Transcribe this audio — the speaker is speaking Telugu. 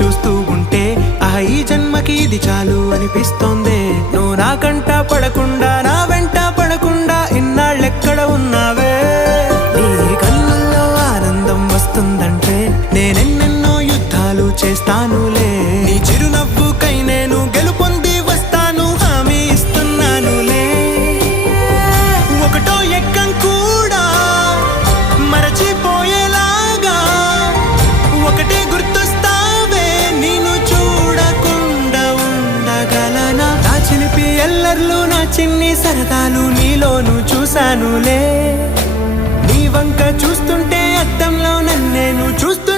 చూస్తూ ఉంటే ఈ జన్మకి ఇది చాలు అనిపిస్తోంది. నువ్వు నా కంట పడకుండా నా వెంట పడకుండా ఇన్నాళ్ళెక్కడ ఉన్నావే? నీ కళ్ళల్లో ఆనందం వస్తుందంటే నేనెన్నెన్నో యుద్ధాలు చేస్తానులే. నీ చిరునవ్వుకై నేను గెలుపొంది వస్తాను, హామీ ఇస్తున్నానులే. ఒకటో ఎక్కం కూడా మరచిపోయేలాగా ఒకటే గుర్తొస్తావే, నేను చూడకుండా ఉండగలనా? నా చిలిపి ఎల్లర్లు నా చిన్ని సరదాలు నీలోను చూశానులే. నీ వంక చూస్తుంటే అద్దంలో నన్నేను చూస్తూ